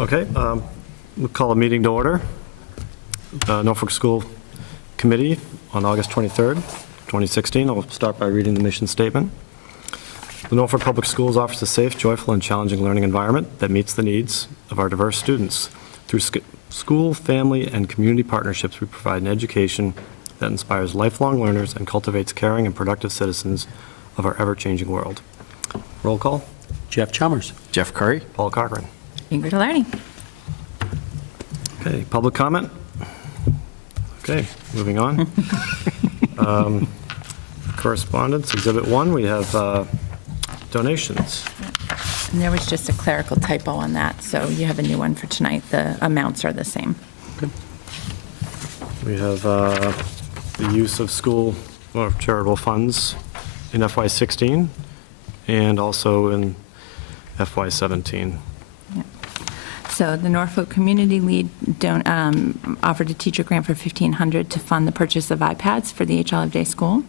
Okay, we'll call a meeting to order. Norfolk School Committee on August 23rd, 2016. I'll start by reading the mission statement. The Norfolk Public Schools offers a safe, joyful, and challenging learning environment that meets the needs of our diverse students. Through school, family, and community partnerships, we provide an education that inspires lifelong learners and cultivates caring and productive citizens of our ever-changing world. Roll call. Jeff Chalmers. Jeff Curry. Paul Cochran. Ingrid Alarney. Okay, public comment? Okay, moving on. Correspondence, Exhibit 1, we have donations. And there was just a clerical typo on that, so you have a new one for tonight. The amounts are the same. Okay. We have the use of school or charitable funds in FY16 and also in FY17. Yeah. So the Norfolk Community Lead offered a teacher grant for $1,500 to fund the purchase of iPads for the HL of Day School.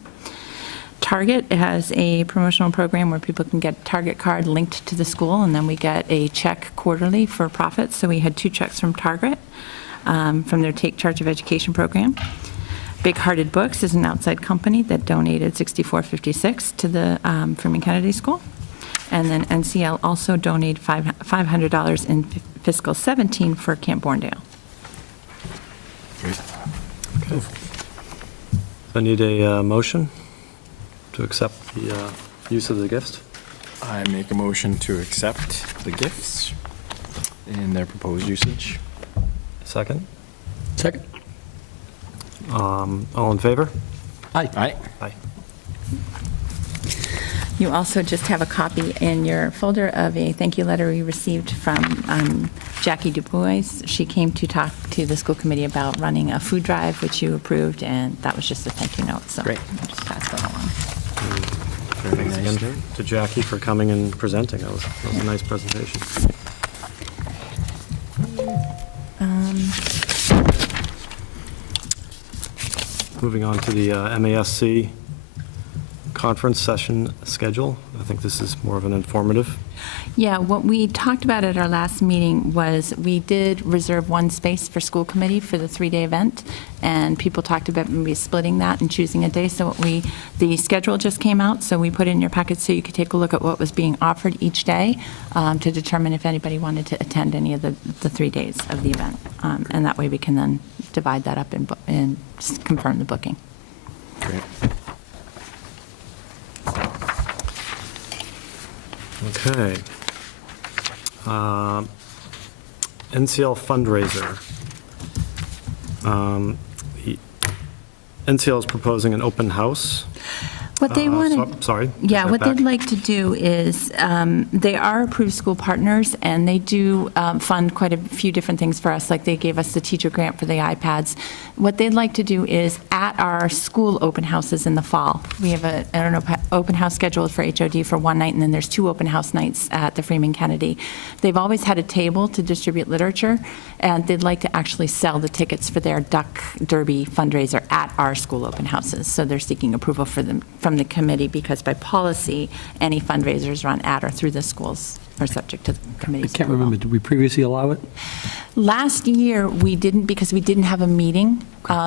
Target has a promotional program where people can get a Target card linked to the school, and then we get a check quarterly for profits. So we had 2 checks from Target from their Take Charge of Education program. Big Hearted Books is an outside company that donated $64.56 to the Freeman-Kennedy School. And then NCL also donated $500 in fiscal 17 for Camp Borndale. Okay. I need a motion to accept the use of the gifts. I make a motion to accept the gifts and their proposed usage. Second. Second. All in favor? Aye. Aye. Aye. You also just have a copy in your folder of a thank you letter we received from Jackie DuBois. She came to talk to the school committee about running a food drive, which you approved, and that was just a thank you note. So Great. I'll just pass that along. Thanks again to Jackie for coming and presenting. That was a nice presentation. Moving on to the MASC conference session schedule. I think this is more of an informative. Yeah, what we talked about at our last meeting was we did reserve 1 space for school committee for the 3-day event, and people talked about maybe splitting that and choosing a day. So the schedule just came out, so we put it in your packet so you could take a look at what was being offered each day to determine if anybody wanted to attend any of the 3 days of the event. And that way we can then divide that up and confirm the booking. Great. Okay. NCL Fundraiser. The NCL is proposing an open house. What they wanted, Sorry. yeah, what back. they'd like to do is, they are approved school partners, and they do fund quite a few different things for us, like they gave us the teacher grant for the iPads. What they'd like to do is, at our school open houses in the fall, we have an open house scheduled for HOD for 1 night, and then there's 2 open house nights at the Freeman-Kennedy. They've always had a table to distribute literature, and they'd like to actually sell the tickets for their Duck Derby fundraiser at our school open houses. So they're seeking approval for them from the committee, because by policy, any fundraisers run at or through the schools are subject to the committee's I can't approval. remember, did we previously allow it? Last year, we didn't, because we didn't have a meeting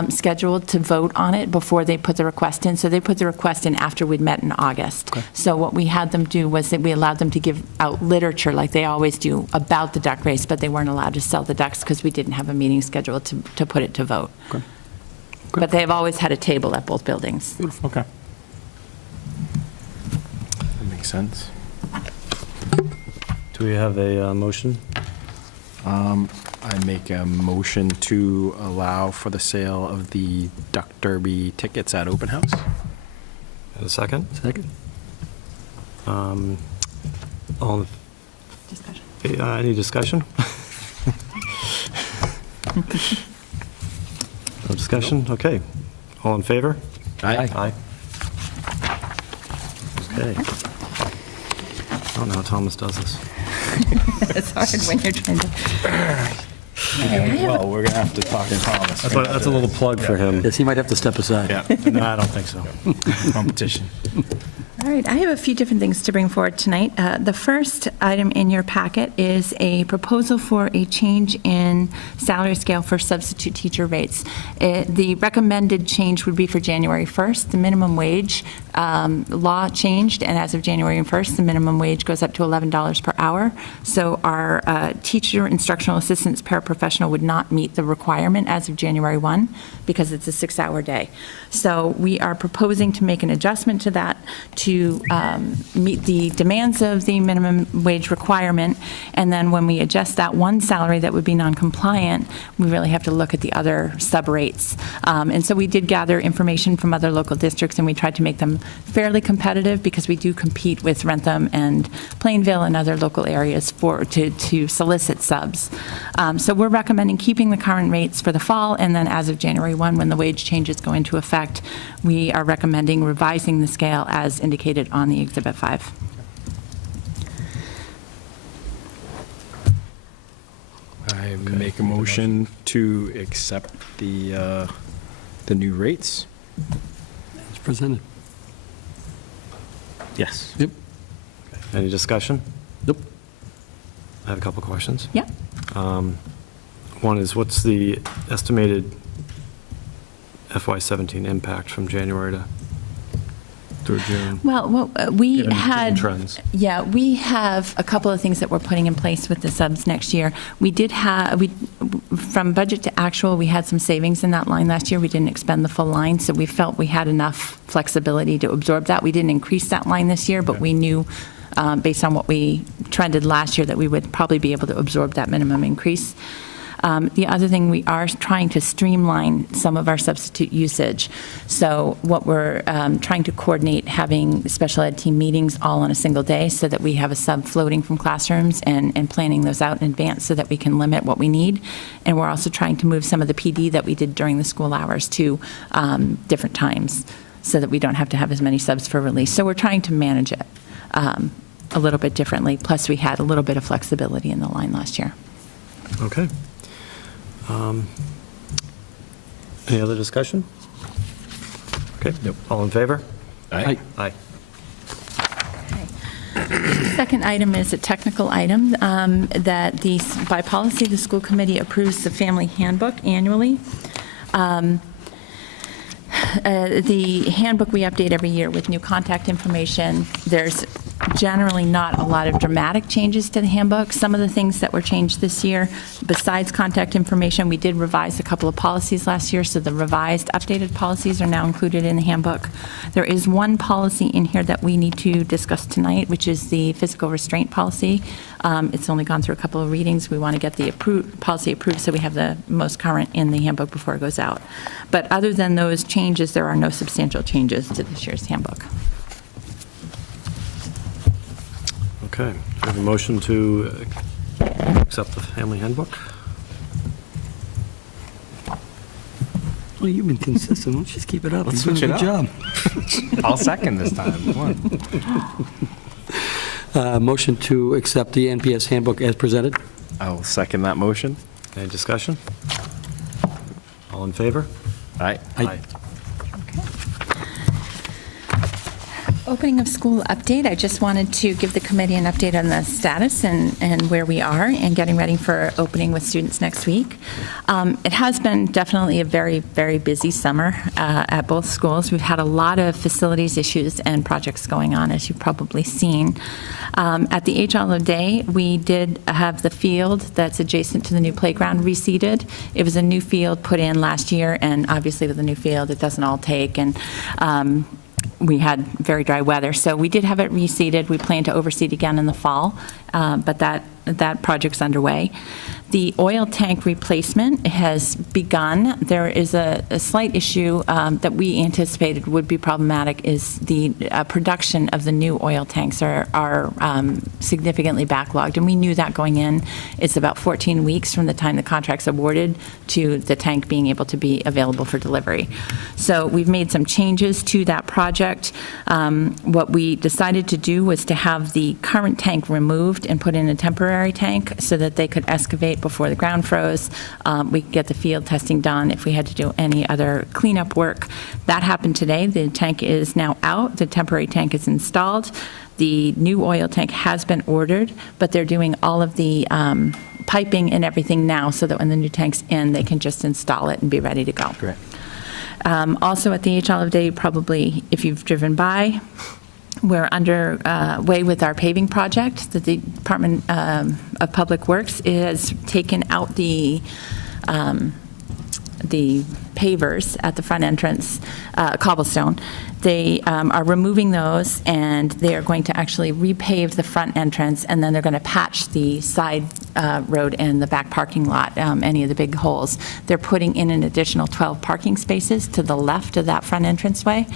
scheduled to vote on it before they put the request in. So they put the request in after we'd met in August. Okay. So what we had them do was that we allowed them to give out literature like they always do about the duck race, but they weren't allowed to sell the ducks because we didn't have a meeting scheduled to put it to vote. Okay. But they have always had a table at both buildings. Beautiful. Okay. That makes sense. Do we have a motion? I make a motion to allow for the sale of the Duck Derby tickets at open house. And a second? Second. All Discussion. any discussion? No discussion? Okay. All in favor? Aye. Aye. Okay. I don't know how Thomas does this. It's hard when you're trying to. Well, we're going to have to talk to Thomas. That's a little plug for him. Yes, he might have to step aside. Yeah. No, I don't think so. Competition. All right, I have a few different things to bring forward tonight. The first item in your packet is a proposal for a change in salary scale for substitute teacher rates. The recommended change would be for January 1st. The minimum wage law changed, and as of January 1st, the minimum wage goes up to $11 per hour. So our teacher, instructional assistants, paraprofessional would not meet the requirement as of January 1 because it's a 6-hour day. So we are proposing to make an adjustment to that to meet the demands of the minimum wage requirement, and then when we adjust that one salary that would be non-compliant, we really have to look at the other sub-rates. And so we did gather information from other local districts, and we tried to make them fairly competitive because we do compete with Rentham and Plainville and other local areas to solicit subs. So we're recommending keeping the current rates for the fall, and then as of January 1, when the wage changes go into effect, we are recommending revising the scale as indicated on the Exhibit 5. I make a motion to accept the new rates. As presented. Yes. Yep. Any discussion? Nope. I have a couple questions. Yep. One is, what's the estimated FY17 impact from January through June? Well, we Given had, trends. yeah, we have a couple of things that we're putting in place with the subs next year. We did have, from budget to actual, we had some savings in that line last year. We didn't expend the full line, so we felt we had enough flexibility to absorb that. We didn't increase that line this year, but we knew, based on what we trended last year, that we would probably be able to absorb that minimum increase. The other thing, we are trying to streamline some of our substitute usage. So what we're trying to coordinate, having special ed team meetings all on a single day so that we have a sub floating from classrooms and planning those out in advance so that we can limit what we need. And we're also trying to move some of the PD that we did during the school hours to different times so that we don't have to have as many subs for release. So we're trying to manage it a little bit differently. Plus, we had a little bit of flexibility in the line last year. Okay. Any other discussion? Okay. Nope. All in favor? Aye. Aye. Second item is a technical item that by policy, the school committee approves the family handbook annually. The handbook we update every year with new contact information. There's generally not a lot of dramatic changes to the handbook. Some of the things that were changed this year, besides contact information, we did revise a couple of policies last year, so the revised, updated policies are now included in the handbook. There is one policy in here that we need to discuss tonight, which is the physical restraint policy. It's only gone through a couple of readings. We want to get the policy approved so we have the most current in the handbook before it goes out. But other than those changes, there are no substantial changes to this year's handbook. Okay. Do we have a motion to accept the family handbook? Well, you've been consistent. Let's just keep it up. Let's You're switch doing it a good job. I'll second this time. Come on. Motion to accept the NPS handbook as presented. I'll second that motion. Any discussion? All in favor? Aye. Aye. Opening of school update. I just wanted to give the committee an update on the status and where we are and getting ready for opening with students next week. It has been definitely a very, very busy summer at both schools. We've had a lot of facilities issues and projects going on, as you've probably seen. At the HLO Day, we did have the field that's adjacent to the new playground reseeded. It was a new field put in last year, and obviously with a new field, it doesn't all take. And we had very dry weather, so we did have it reseeded. We plan to overseed again in the fall, but that project's underway. The oil tank replacement has begun. There is a slight issue that we anticipated would be problematic is the production of the new oil tanks are significantly backlogged, and we knew that going in. It's about 14 weeks from the time the contract's awarded to the tank being able to be available for delivery. So we've made some changes to that project. What we decided to do was to have the current tank removed and put in a temporary temporary tank so that they could excavate before the ground froze. We could get the field testing done if we had to do any other cleanup work. That happened today. The tank is now out. The temporary tank is installed. The new oil tank has been ordered, but they're doing all of the piping and everything now so that when the new tank's in, they can just install it and be ready to go. Great. Also at the H Olive Day, probably if you've driven by, we're underway with our paving project. The Department of Public Works has taken out the pavers at the front entrance, cobblestone. They are removing those, and they are going to actually repave the front entrance, and then they're going to patch the side road and the back parking lot, any of the big holes. They're putting in an additional 12 parking spaces to the left of that front entranceway,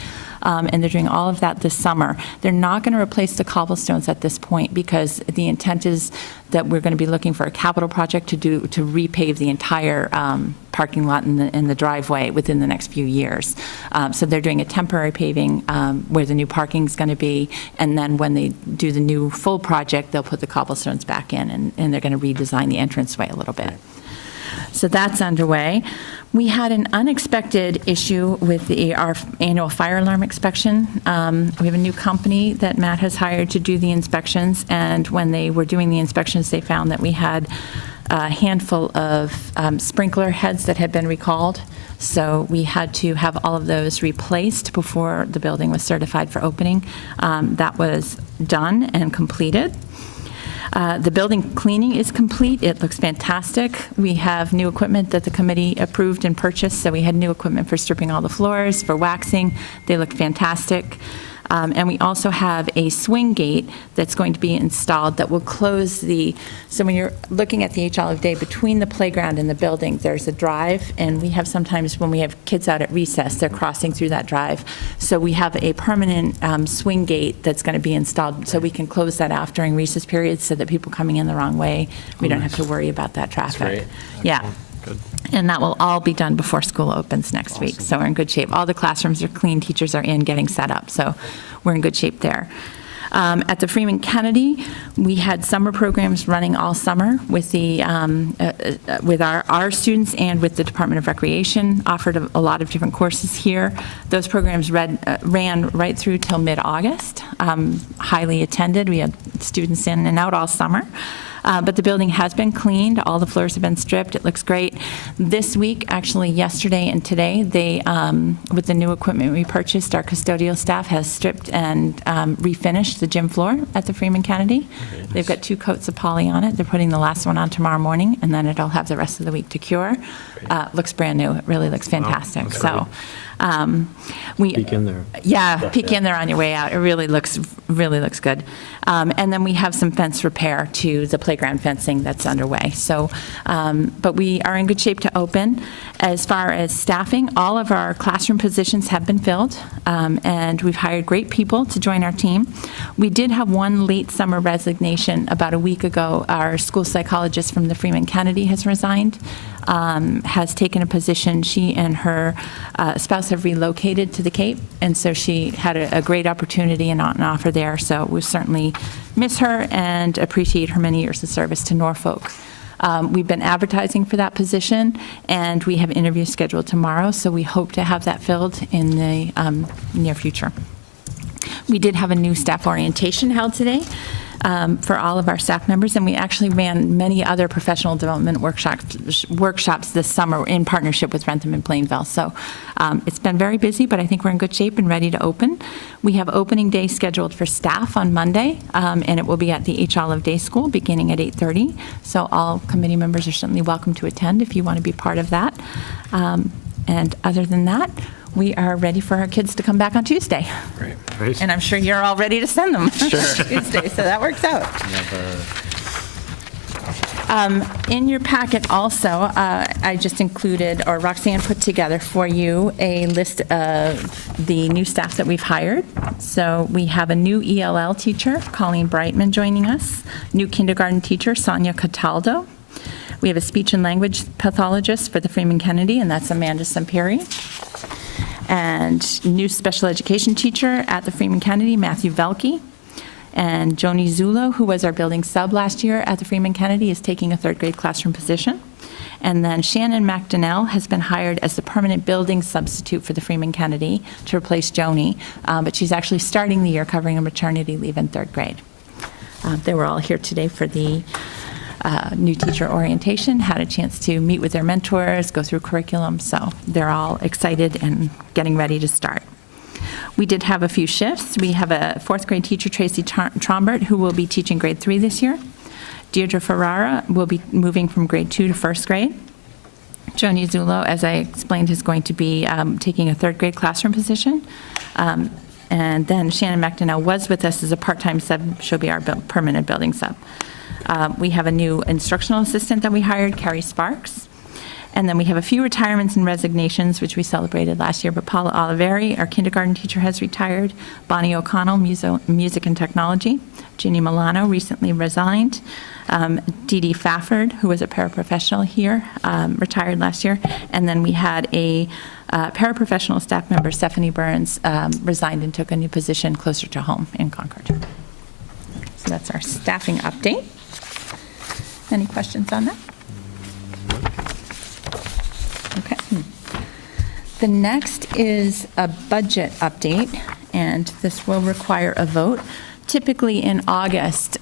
and they're doing all of that this summer. They're not going to replace the cobblestones at this point because the intent is that we're going to be looking for a capital project to repave the entire parking lot and the driveway within the next few years. So they're doing a temporary paving where the new parking is going to be, and then when they do the new full project, they'll put the cobblestones back in, and they're going to redesign the entranceway a little bit. So that's underway. We had an unexpected issue with our annual fire alarm inspection. We have a new company that Matt has hired to do the inspections, and when they were doing the inspections, they found that we had a handful of sprinkler heads that had been recalled. So we had to have all of those replaced before the building was certified for opening. That was done and completed. The building cleaning is complete. It looks fantastic. We have new equipment that the committee approved and purchased. So we had new equipment for stripping all the floors, for waxing. They look fantastic. And we also have a swing gate that's going to be installed that will close so when you're looking at the H Olive Day, between the playground and the building, there's a drive, and we have sometimes when we have kids out at recess, they're crossing through that drive. So we have a permanent swing gate that's going to be installed so we can close that off during recess periods so that people coming in the wrong way, we don't have to worry about that traffic. great. Yeah. Good. And that will all be done before school opens next week. So we're in good shape. All the classrooms are clean, teachers are in, getting set up. So we're in good shape there. At the Freeman-Kennedy, we had summer programs running all summer with with our students and with the Department of Recreation, offered a lot of different courses here. Those programs ran right through till mid-August, highly attended. We had students in and out all summer. But the building has been cleaned. All the floors have been stripped. It looks great. This week, actually yesterday and today, they, with the new equipment we purchased, our custodial staff has stripped and refinished the gym floor at the Freeman-Kennedy. They've got 2 coats of poly on it. They're putting the last one on tomorrow morning, and then it'll have the rest of the week to cure. Looks brand new. It really looks fantastic. So. Peek in there. Yeah, peek in there on your way out. It really looks good. And then we have some fence repair to the playground fencing that's underway. So, but we are in good shape to open. As far as staffing, all of our classroom positions have been filled, and we've hired great people to join our team. We did have one late summer resignation about a week ago. Our school psychologist from the Freeman-Kennedy has resigned. Has taken a position. She and her spouse have relocated to the Cape, and so she had a great opportunity and an offer there. So we certainly miss her and appreciate her many years of service to Norfolk. We've been advertising for that position, and we have interviews scheduled tomorrow, so we hope to have that filled in the near future. We did have a new staff orientation held today. For all of our staff members, and we actually ran many other professional development workshops this summer in partnership with Rentham and Plainville. So it's been very busy, but I think we're in good shape and ready to open. We have opening day scheduled for staff on Monday, and it will be at the H Olive Day School beginning at 8:30. So all committee members are certainly welcome to attend if you want to be part of that. And other than that, we are ready for our kids to come back on Tuesday. Great. And I'm sure you're all ready to send them Tuesday, so that works out. In your packet also, I just included, or Roxanne put together for you, a list of the new staff that we've hired. So we have a new ELL teacher, Colleen Brightman, joining us, new kindergarten teacher, Sonia Cataldo. We have a speech and language pathologist for the Freeman-Kennedy, and that's Amanda Samperi. And new special education teacher at the Freeman-Kennedy, Matthew Velke. And Joni Zulo, who was our building sub last year at the Freeman-Kennedy, is taking a third grade classroom position. And then Shannon McDonnell has been hired as the permanent building substitute for the Freeman-Kennedy to replace Joni, but she's actually starting the year covering a maternity leave in third grade. They were all here today for the new teacher orientation, had a chance to meet with their mentors, go through curriculum, so they're all excited and getting ready to start. We did have a few shifts. We have a fourth grade teacher, Tracy Trombert, who will be teaching grade 3 this year. Deirdre Ferrara will be moving from grade 2 to first grade. Joni Zulo, as I explained, is going to be taking a third grade classroom position. And then Shannon McDonnell was with us as a part-time sub. She'll be our permanent building sub. We have a new instructional assistant that we hired, Carrie Sparks. And then we have a few retirements and resignations, which we celebrated last year. But Paula Oliveri, our kindergarten teacher, has retired. Bonnie O'Connell, music and technology. Ginny Milano recently resigned. Dee Dee Fafford, who was a paraprofessional here, retired last year. And then we had a paraprofessional staff member, Stephanie Burns, resigned and took a new position closer to home in Concord. So that's our staffing update. Any questions on that? Okay. The next is a budget update, and this will require a vote. Typically in August,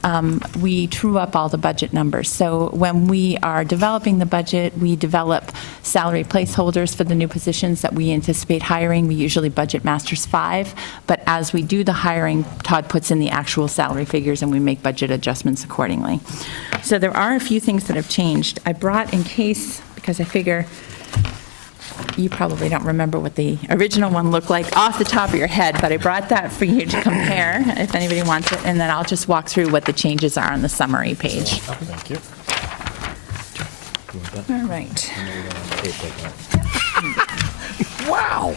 we true up all the budget numbers. So when we are developing the budget, we develop salary placeholders for the new positions that we anticipate hiring. We usually budget masters 5, but as we do the hiring, Todd puts in the actual salary figures and we make budget adjustments accordingly. So there are a few things that have changed. I brought in case, because I figure you probably don't remember what the original one looked like off the top of your head, but I brought that for you to compare if anybody wants it, and then I'll just walk through what the changes are on the summary page. Thank you. All right. Wow.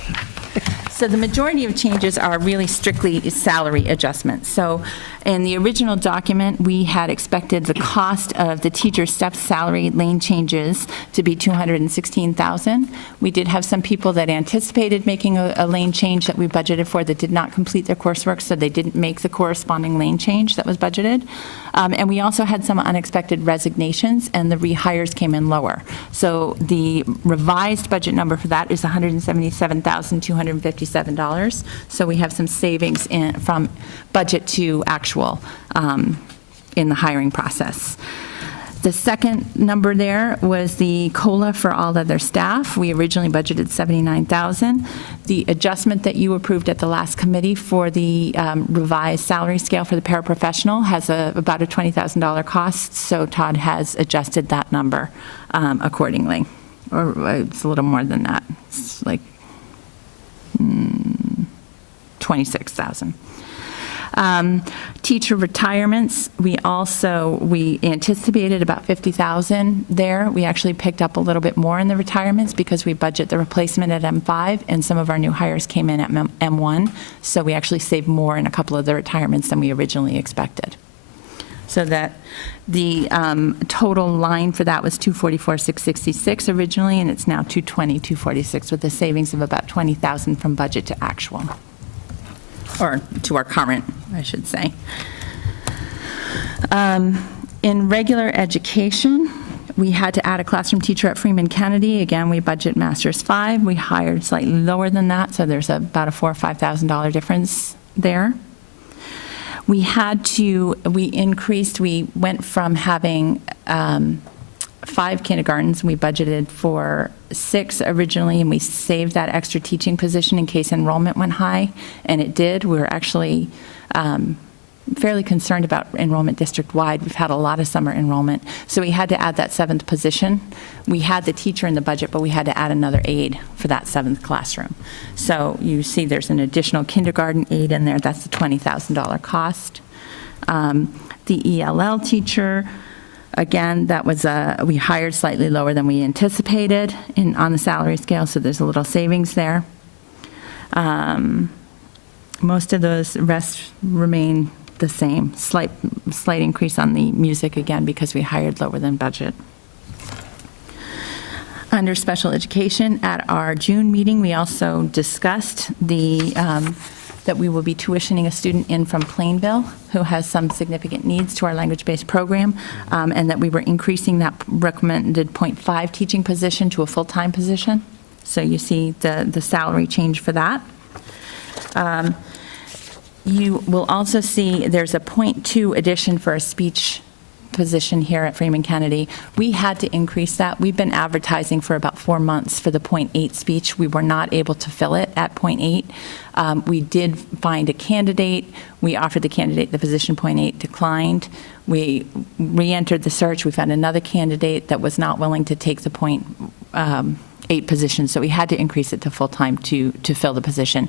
So the majority of changes are really strictly salary adjustments. So in the original document, we had expected the cost of the teacher step salary lane changes to be $216,000. We did have some people that anticipated making a lane change that we budgeted for that did not complete their coursework, so they didn't make the corresponding lane change that was budgeted. And we also had some unexpected resignations, and the rehires came in lower. So the revised budget number for that is $177,257. So we have some savings from budget to actual in the hiring process. The second number there was the COLA for all other staff. We originally budgeted $79,000. The adjustment that you approved at the last committee for the revised salary scale for the paraprofessional has about a $20,000 cost, so Todd has adjusted that number accordingly. Or it's a little more than that. It's like $26,000. Teacher retirements, we anticipated about $50,000 there. We actually picked up a little bit more in the retirements because we budget the replacement at M5, and some of our new hires came in at M1, so we actually saved more in a couple of the retirements than we originally expected. So that the total line for that was $244,666 originally, and it's now $220,246 with a savings of about $20,000 from budget to actual. Or to our current, I should say. In regular education, we had to add a classroom teacher at Freeman-Kennedy. Again, we budget masters 5. We hired slightly lower than that, so there's about a $4,000 or $5,000 difference there. We went from having 5 kindergartens. We budgeted for 6 originally, and we saved that extra teaching position in case enrollment went high, and it did. We were actually fairly concerned about enrollment district-wide. We've had a lot of summer enrollment, so we had to add that 7th position. We had the teacher in the budget, but we had to add another aide for that 7th classroom. So you see there's an additional kindergarten aide in there. That's the $20,000 cost. The ELL teacher, again, that was we hired slightly lower than we anticipated on the salary scale, so there's a little savings there. Most of those rest remain the same. Slight increase on the music, again, because we hired lower than budget. Under special education, at our June meeting, we also discussed the that we will be tuitioning a student in from Plainville who has some significant needs to our language-based program, and that we were increasing that recommended .5 teaching position to a full-time position. So you see the salary change for that. You will also see there's a .2 addition for a speech position here at Freeman-Kennedy. We had to increase that. We've been advertising for about 4 months for the .8 speech. We were not able to fill it at .8. We did find a candidate. We offered the candidate the position. .8 declined. We re-entered the search. We found another candidate that was not willing to take the .8 position, so we had to increase it to full-time to fill the position.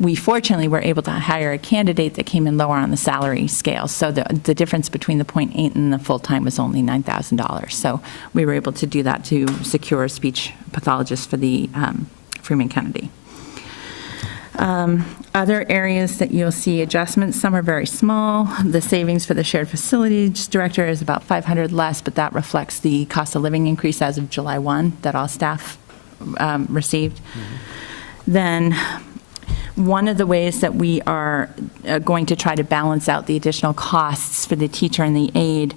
We fortunately were able to hire a candidate that came in lower on the salary scale, so the difference between the .8 and the full-time was only $9,000. So we were able to do that to secure a speech pathologist for the Freeman-Kennedy. Other areas that you'll see adjustments, some are very small. The savings for the shared facilities director is about $500 less, but that reflects the cost of living increase as of July 1 that all staff received. Then one of the ways that we are going to try to balance out the additional costs for the teacher and the aide,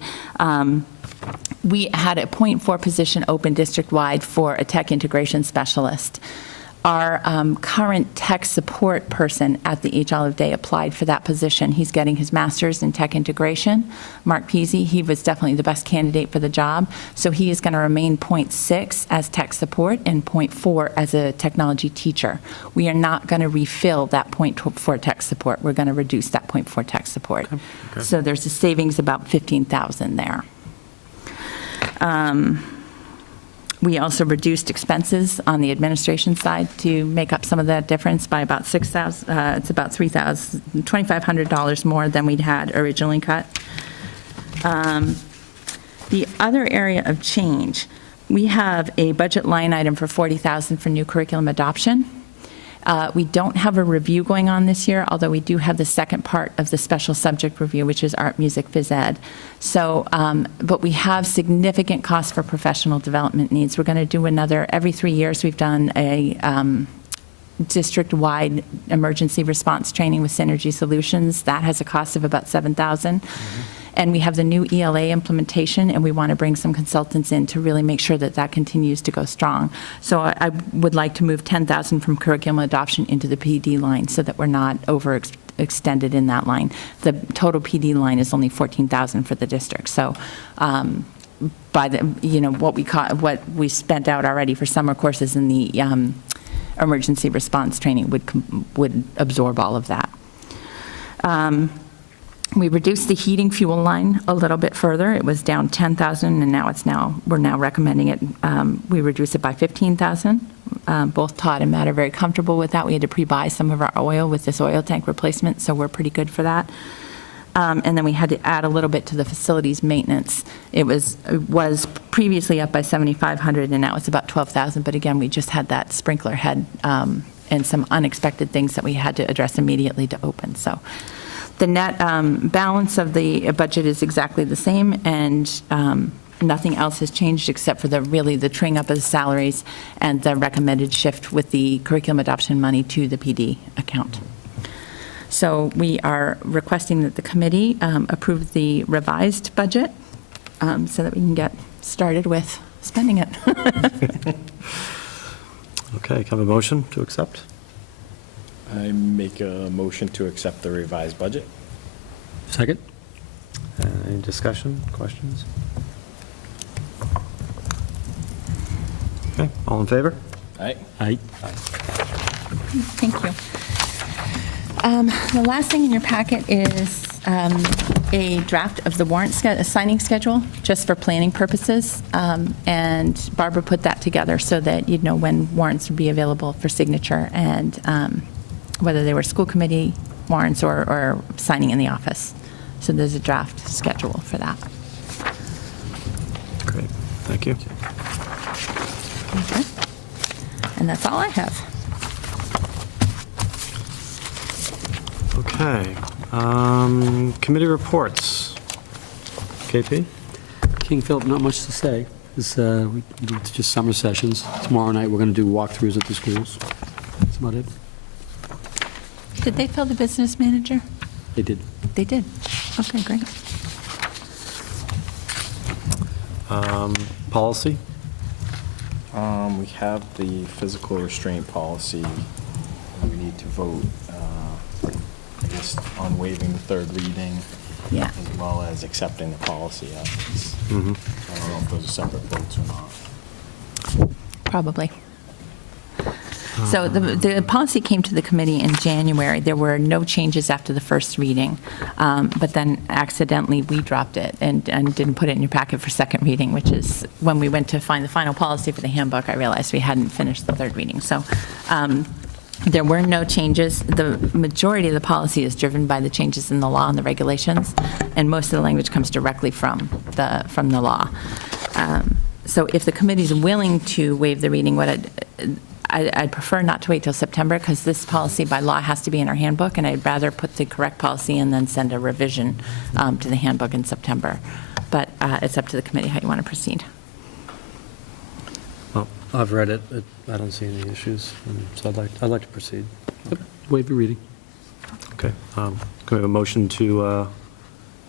we had a .4 position open district-wide for a tech integration specialist. Our current tech support person at the H. Olive Day applied for that position. He's getting his master's in tech integration. Mark Peasy, he was definitely the best candidate for the job. So he is going to remain .6 as tech support and .4 as a technology teacher. We are not going to refill that .4 tech support. We're going to reduce that .4 tech support. Okay. So there's a savings about $15,000 there. We also reduced expenses on the administration side to make up some of that difference by about $6,000. It's about $2,500 more than we'd had originally cut. The other area of change, we have a budget line item for $40,000 for new curriculum adoption. We don't have a review going on this year, although we do have the second part of the special subject review, which is art, music, phys ed. So, but we have significant costs for professional development needs. We're going to do another, every 3 years, we've done a district-wide emergency response training with Synergy Solutions. That has a cost of about $7,000. And we have the new ELA implementation, and we want to bring some consultants in to really make sure that that continues to go strong. So I would like to move $10,000 from curriculum adoption into the PD line so that we're not overextended in that line. The total PD line is only $14,000 for the district. So by the, what we spent out already for summer courses in the emergency response training would absorb all of that. We reduced the heating fuel line a little bit further. It was down $10,000, and we're now recommending it. We reduced it by $15,000. Both Todd and Matt are very comfortable with that. We had to pre-buy some of our oil with this oil tank replacement, so we're pretty good for that. And then we had to add a little bit to the facilities maintenance. It was previously up by $7,500, and now it's about $12,000. But again, we just had that sprinkler head and some unexpected things that we had to address immediately to open. So the net balance of the budget is exactly the same, and nothing else has changed except for the truing up of the salaries and the recommended shift with the curriculum adoption money to the PD account. So we are requesting that the committee approve the revised budget so that we can get started with spending it. Okay, can I have a motion to accept? I make a motion to accept the revised budget. Second? Any discussion, questions? Okay, all in favor? Aye. Aye. Thank you. The last thing in your packet is a draft of the warrant signing schedule, just for planning purposes. And Barbara put that together so that you'd know when warrants would be available for signature and whether they were school committee warrants or signing in the office. So there's a draft schedule for that. Great, thank you. Okay. And that's all I have. Okay, committee reports. KP? King Philip, not much to say. It's just summer sessions. Tomorrow night, we're going to do walkthroughs at the schools. That's about it. Did they fill the business manager? They did. They did. Okay, great. Policy? We have the physical restraint policy. We need to vote, I guess, on waiving the third reading. Yeah. As well as accepting the policy. I don't know if those are separate votes or not. Probably. So the policy came to the committee in January. There were no changes after the first reading, but then accidentally we dropped it and didn't put it in your packet for second reading, which is when we went to find the final policy for the handbook, I realized we hadn't finished the third reading. So there were no changes. The majority of the policy is driven by the changes in the law and the regulations, and most of the language comes directly from the law. So if the committee's willing to waive the reading, I'd prefer not to wait till September, because this policy by law has to be in our handbook, and I'd rather put the correct policy and then send a revision to the handbook in September. But it's up to the committee how you want to proceed. Well, I've read it. I don't see any issues, so I'd like to proceed. Waive the reading. Okay. Can we have a motion to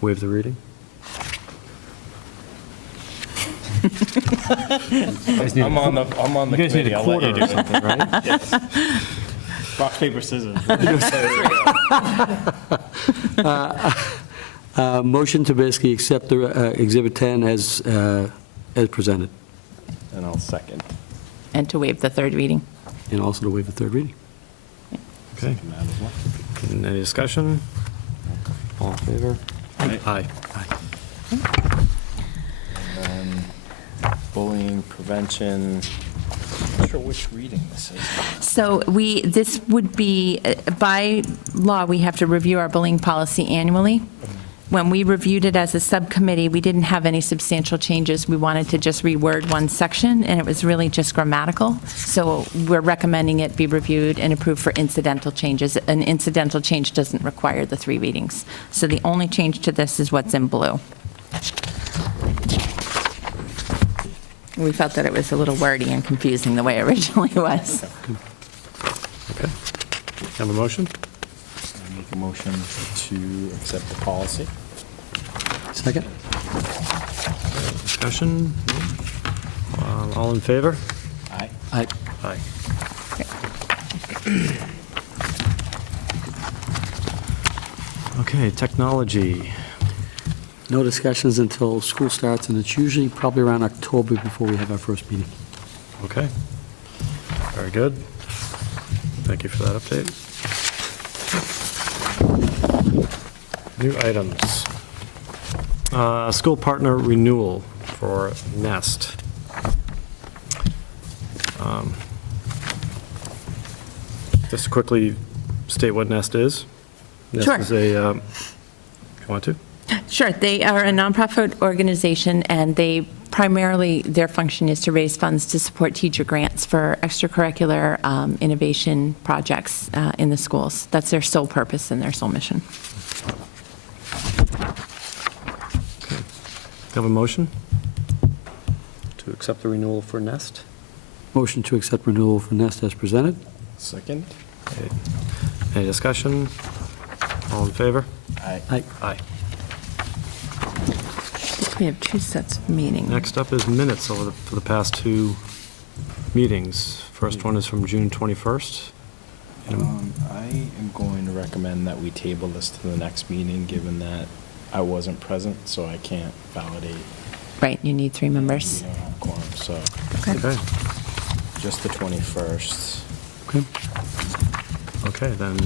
waive the reading? I'm on the committee, I'll let you do it. Right? Yes. Rock, paper, scissors. Motion to basically accept the Exhibit 10 as presented, And I'll second. And to waive the third reading. and also to waive the third reading. Okay. Second that as well. Any discussion? All in favor? Aye. Aye. And then bullying prevention, I'm not sure which reading this is. So this would be, by law, we have to review our bullying policy annually. When we reviewed it as a subcommittee, we didn't have any substantial changes. We wanted to just reword one section, and it was really just grammatical. So we're recommending it be reviewed and approved for incidental changes. An incidental change doesn't require the 3 readings. So the only change to this is what's in blue. We felt that it was a little wordy and confusing the way it originally was. Okay. Have a motion? I make a motion to accept the policy. Second? Discussion? All in favor? Aye. Aye. Aye. Okay, technology. No discussions until school starts, and it's usually probably around October before we have our first meeting. Okay. Very good. Thank you for that update. New items. School partner renewal for NEST. Just to quickly state what NEST is. Sure. NEST is a, you want to? Sure. They are a nonprofit organization, and they primarily, their function is to raise funds to support teacher grants for extracurricular innovation projects in the schools. That's their sole purpose and their sole mission. Okay. Have a motion to accept the renewal for NEST? Motion to accept renewal for NEST as presented. Second? Okay. Any discussion? All in favor? Aye. Aye. Aye. We have 2 sets of meetings. Next up is minutes for the past 2 meetings. First one is from June 21st. I am going to recommend that we table this to the next meeting, given that I wasn't present, so I can't validate. Right, you need 3 members. We don't have quorum, so Okay. just the 21st. Okay. Okay, then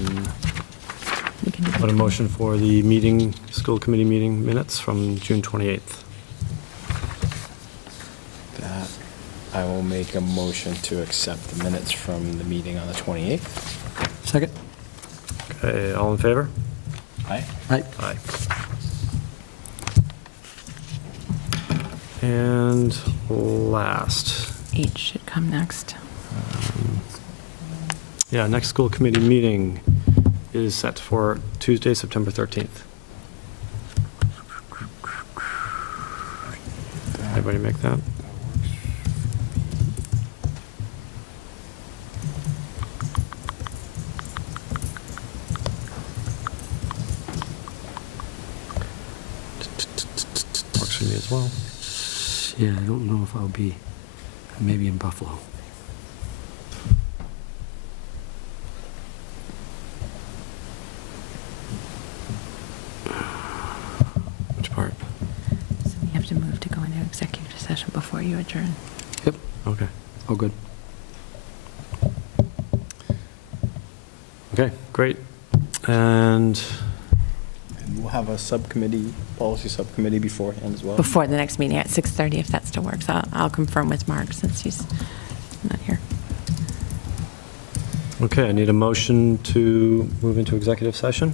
We can do put a motion for the meeting, school committee meeting minutes from June 28th. That, I will make a motion to accept the minutes from the meeting on the 28th. Second? Okay, all in favor? Aye. Aye. Aye. And last, H should come next. yeah, next school committee meeting is set for Tuesday, September 13th. Everybody make that? Buffalo? Yeah, I don't know if I'll be, maybe in Buffalo. Which part? So we have to move to go into executive session before you adjourn. Yep, Okay. all good. Okay, great. And And we'll have a subcommittee, policy subcommittee beforehand as well. Before the next meeting at 6:30, if that still works. I'll confirm with Mark since he's not here. okay, I need a motion to move into executive session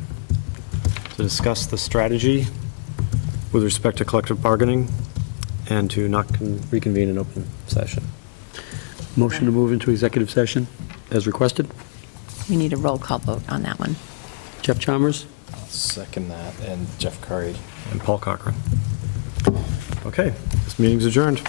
to discuss the strategy with respect to collective bargaining and to not reconvene in open session. Motion to move into executive session as requested. We need a roll call vote on that one. Jeff Chalmers? I'll second that, and Jeff Curry. And Paul Cochran. Okay, this meeting's adjourned.